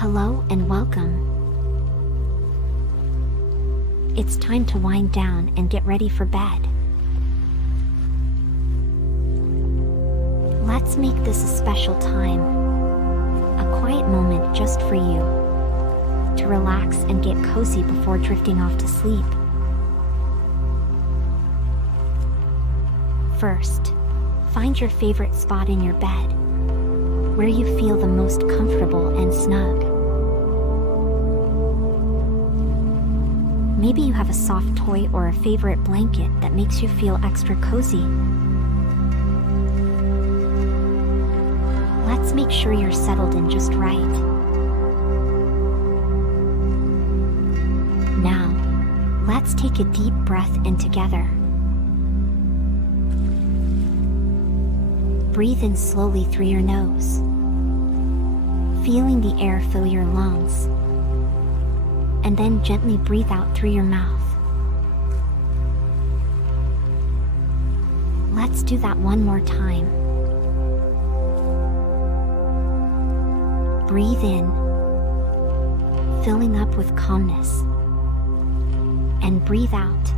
Hello and welcome. It's time to wind down and get ready for bed. Let's make this a special time, a quiet moment just for you, to relax and get cozy before drifting off to sleep. First, find your favorite spot in your bed, where you feel the most comfortable and snug. Maybe you have a soft toy or a favorite blanket that makes you feel extra cozy. Let's make sure you're settled in just right. Now, let's take a deep breath in together. Breathe in slowly through your nose, feeling the air fill your lungs, and then gently breathe out through your mouth. Let's do that one more time. Breathe in, filling up with calmness, and breathe out,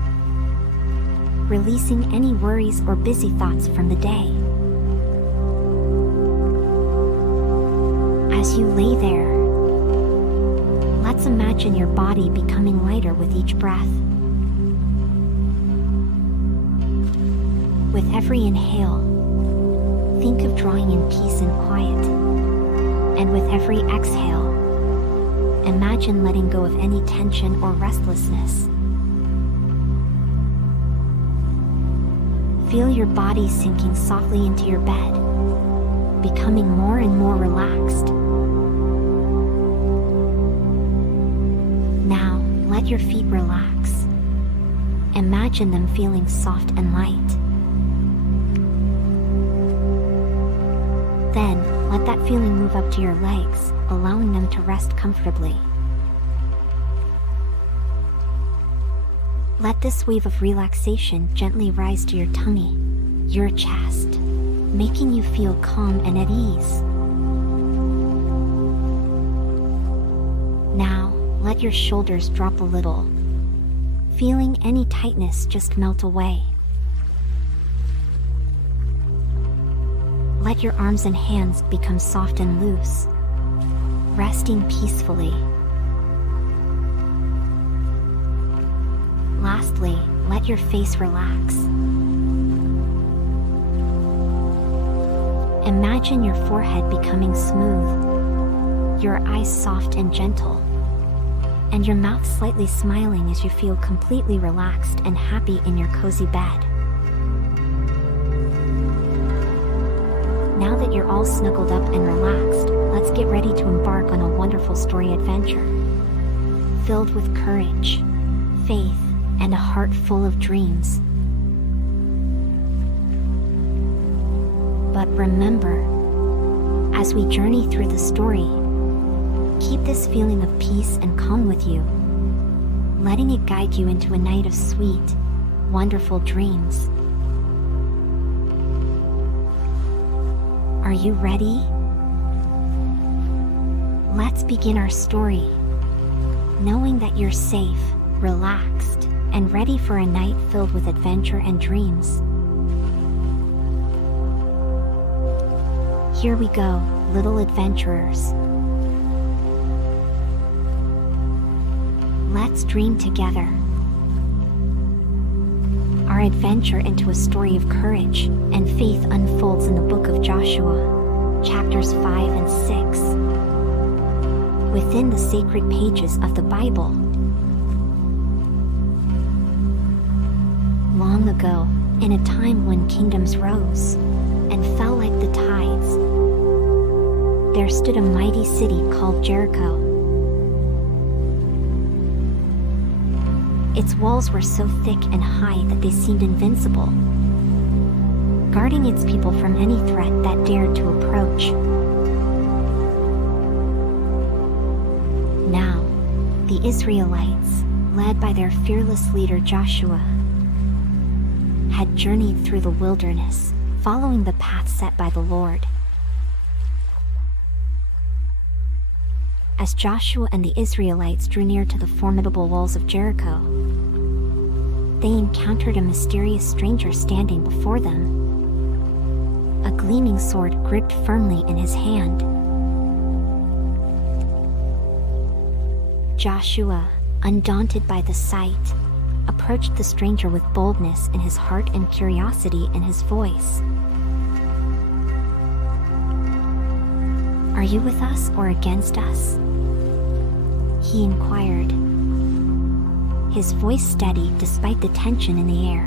releasing any worries or busy thoughts from the day. As you lay there, let's imagine your body becoming lighter with each breath. With every inhale, think of drawing in peace and quiet. And with every exhale, imagine letting go of any tension or restlessness. Feel your body sinking softly into your bed, becoming more and more relaxed. Now, let your feet relax. Imagine them feeling soft and light. Then, let that feeling move up to your legs, allowing them to rest comfortably. Let this wave of relaxation gently rise to your tummy, your chest, making you feel calm and at ease. Now, let your shoulders drop a little, feeling any tightness just melt away. Let your arms and hands become soft and loose, resting peacefully. Lastly, let your face relax. Imagine your forehead becoming smooth, your eyes soft and gentle, and your mouth slightly smiling as you feel completely relaxed and happy in your cozy bed. Now that you're all snuggled up and relaxed, let's get ready to embark on a wonderful story adventure, filled with courage, faith, and a heart full of dreams. But remember, as we journey through the story, keep this feeling of peace and calm with you, letting it guide you into a night of sweet, wonderful dreams. Are you ready? Let's begin our story, knowing that you're safe, relaxed, and ready for a night filled with adventure and dreams. Here we go, little adventurers. Let's dream together. Our adventure into a story of courage and faith unfolds in the book of Joshua, chapters 5 and 6. Within the sacred pages of the Bible. Long ago, in a time when kingdoms rose and fell like the tides, there stood a mighty city called Jericho. Its walls were so thick and high that they seemed invincible, guarding its people from any threat that dared to approach. Now, the Israelites, led by their fearless leader Joshua, had journeyed through the wilderness, following the path set by the Lord. As Joshua and the Israelites drew near to the formidable walls of Jericho, they encountered a mysterious stranger standing before them, a gleaming sword gripped firmly in his hand. Joshua, undaunted by the sight, approached the stranger with boldness in his heart and curiosity in his voice. "Are you with us or against us?" he inquired, his voice steady despite the tension in the air.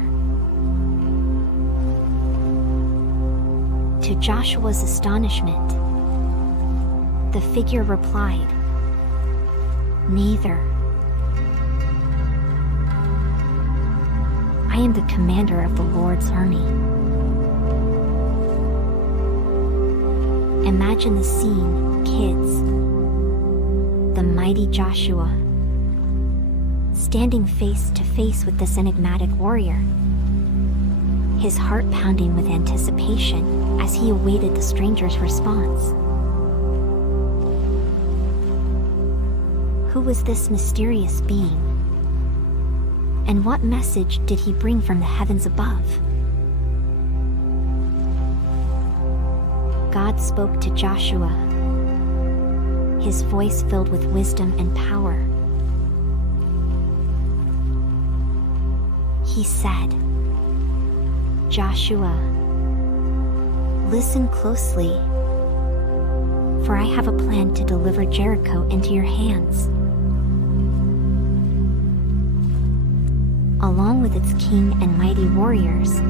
To Joshua's astonishment, the figure replied, "Neither. I am the commander of the Lord's army." Imagine the scene, kids. The mighty Joshua, standing face to face with this enigmatic warrior, his heart pounding with anticipation as he awaited the stranger's response. Who was this mysterious being? And what message did he bring from the heavens above? God spoke to Joshua, his voice filled with wisdom and power. He said, "Joshua, listen closely, for I have a plan to deliver Jericho into your hands. Along with its king and mighty warriors,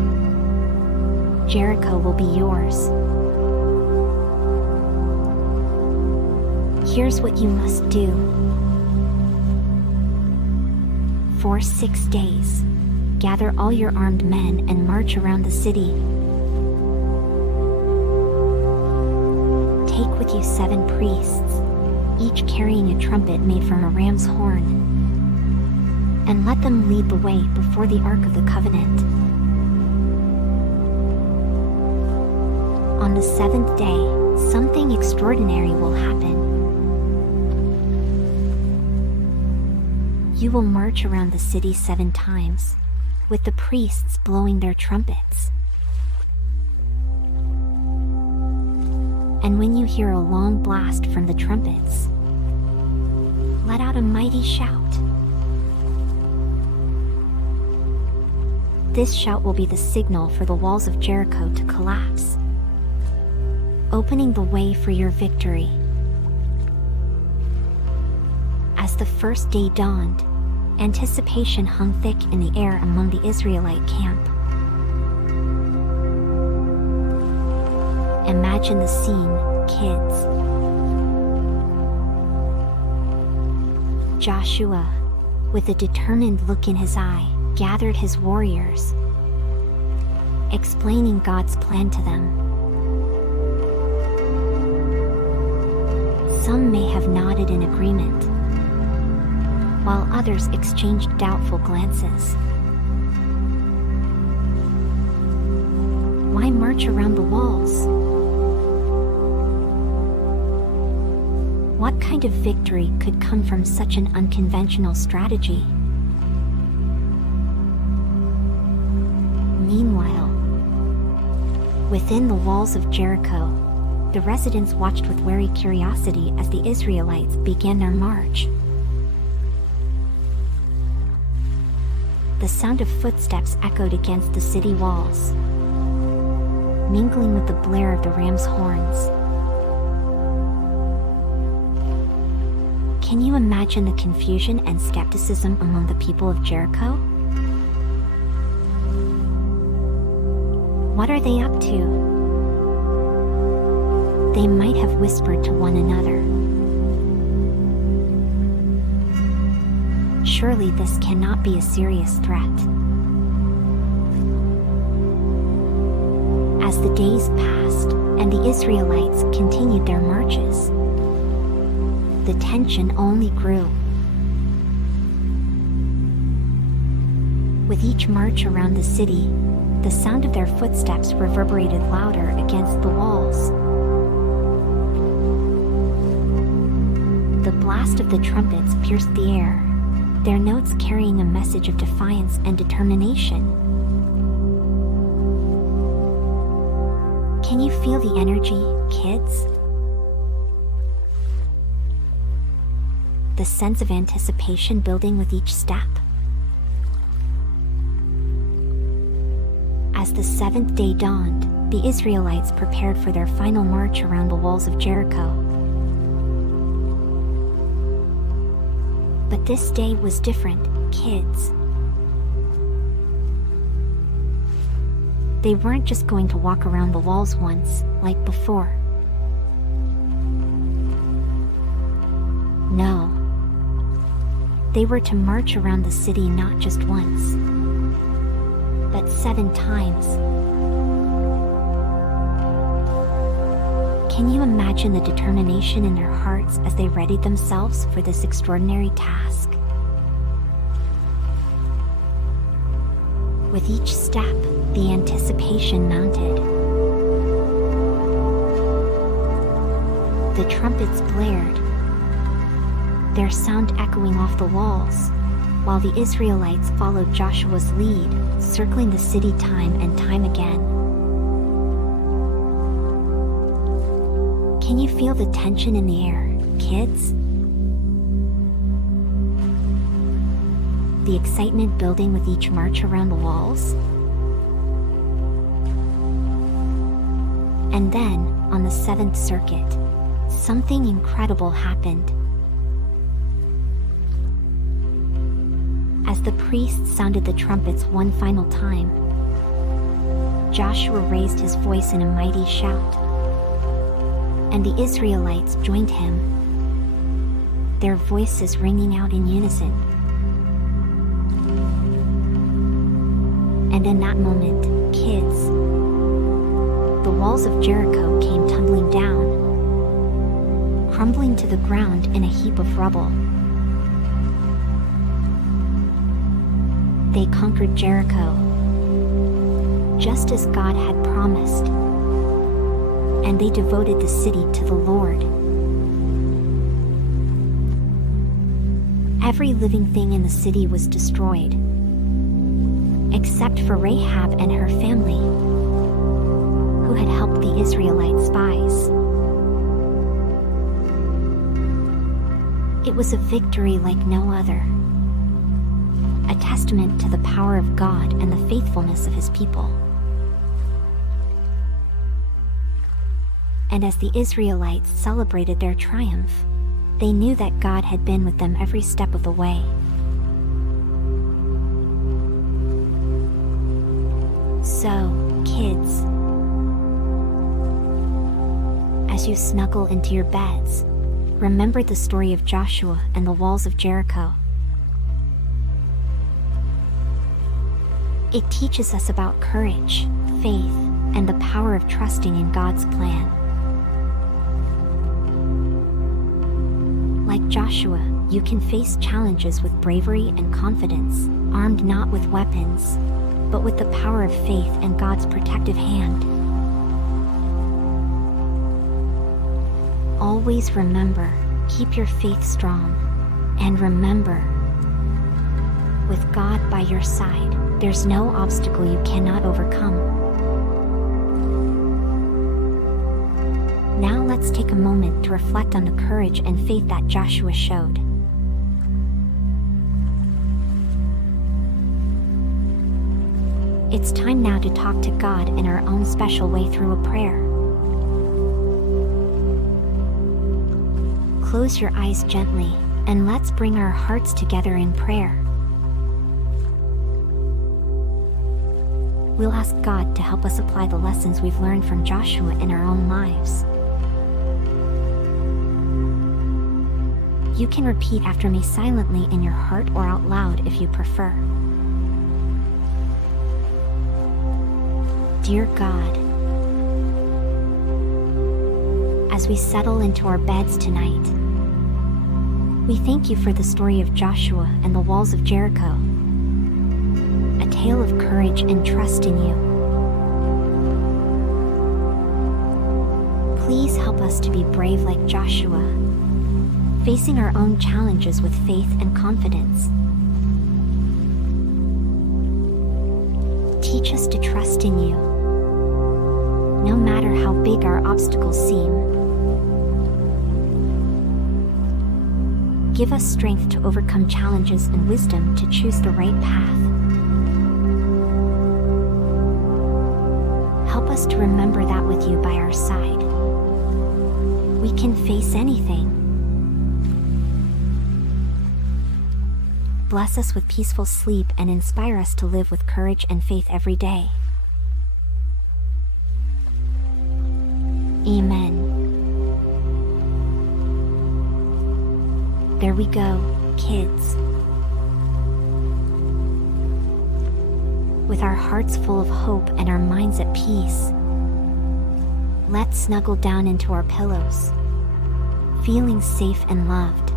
Jericho will be yours. Here's what you must do. For 6 days, gather all your armed men and march around the city. Take with you 7 priests, each carrying a trumpet made from a ram's horn, and let them lead the way before the Ark of the Covenant. On the 7th day, something extraordinary will happen. You will march around the city 7 times, with the priests blowing their trumpets. And when you hear a long blast from the trumpets, let out a mighty shout. This shout will be the signal for the walls of Jericho to collapse, opening the way for your victory." As the first day dawned, anticipation hung thick in the air among the Israelite camp. Imagine the scene, kids. Joshua, with a determined look in his eye, gathered his warriors, explaining God's plan to them. Some may have nodded in agreement, while others exchanged doubtful glances. Why march around the walls? What kind of victory could come from such an unconventional strategy? Meanwhile, within the walls of Jericho, the residents watched with wary curiosity as the Israelites began their march. The sound of footsteps echoed against the city walls, mingling with the blare of the ram's horns. Can you imagine the confusion and skepticism among the people of Jericho? What are they up to? They might have whispered to one another. Surely this cannot be a serious threat. As the days passed and the Israelites continued their marches, the tension only grew. With each march around the city, the sound of their footsteps reverberated louder against the walls. The blast of the trumpets pierced the air, their notes carrying a message of defiance and determination. Can you feel the energy, kids? The sense of anticipation building with each step? As the seventh day dawned, the Israelites prepared for their final march around the walls of Jericho. But this day was different, kids. They weren't just going to walk around the walls once, like before. No. They were to march around the city not just once, but 7 times. Can you imagine the determination in their hearts as they readied themselves for this extraordinary task? With each step, the anticipation mounted. The trumpets blared, their sound echoing off the walls, while the Israelites followed Joshua's lead, circling the city time and time again. Can you feel the tension in the air, kids? The excitement building with each march around the walls? And then, on the 7th circuit, something incredible happened. As the priests sounded the trumpets one final time, Joshua raised his voice in a mighty shout, and the Israelites joined him, their voices ringing out in unison. And in that moment, kids, the walls of Jericho came tumbling down, crumbling to the ground in a heap of rubble. They conquered Jericho, just as God had promised, and they devoted the city to the Lord. Every living thing in the city was destroyed, except for Rahab and her family, who had helped the Israelite spies. It was a victory like no other, a testament to the power of God and the faithfulness of His people. And as the Israelites celebrated their triumph, they knew that God had been with them every step of the way. So, kids, as you snuggle into your beds, remember the story of Joshua and the walls of Jericho. It teaches us about courage, faith, and the power of trusting in God's plan. Like Joshua, you can face challenges with bravery and confidence, armed not with weapons, but with the power of faith and God's protective hand. Always remember, keep your faith strong, and remember, with God by your side, there's no obstacle you cannot overcome. Now let's take a moment to reflect on the courage and faith that Joshua showed. It's time now to talk to God in our own special way through a prayer. Close your eyes gently, and let's bring our hearts together in prayer. We'll ask God to help us apply the lessons we've learned from Joshua in our own lives. You can repeat after me silently in your heart or out loud if you prefer. Dear God, as we settle into our beds tonight, we thank you for the story of Joshua and the walls of Jericho, a tale of courage and trust in you. Please help us to be brave like Joshua, facing our own challenges with faith and confidence. Teach us to trust in you, no matter how big our obstacles seem. Give us strength to overcome challenges and wisdom to choose the right path. Help us to remember that with you by our side, we can face anything. Bless us with peaceful sleep and inspire us to live with courage and faith every day. Amen. There we go, kids. With our hearts full of hope and our minds at peace, let's snuggle down into our pillows, feeling safe and loved.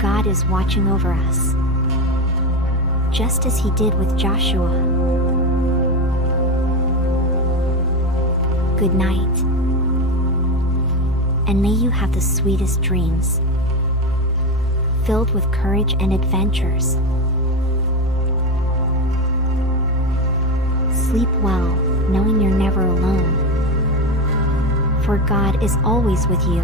God is watching over us, just as He did with Joshua. Good night, and may you have the sweetest dreams, filled with courage and adventures. Sleep well, knowing you're never alone, for God is always with you.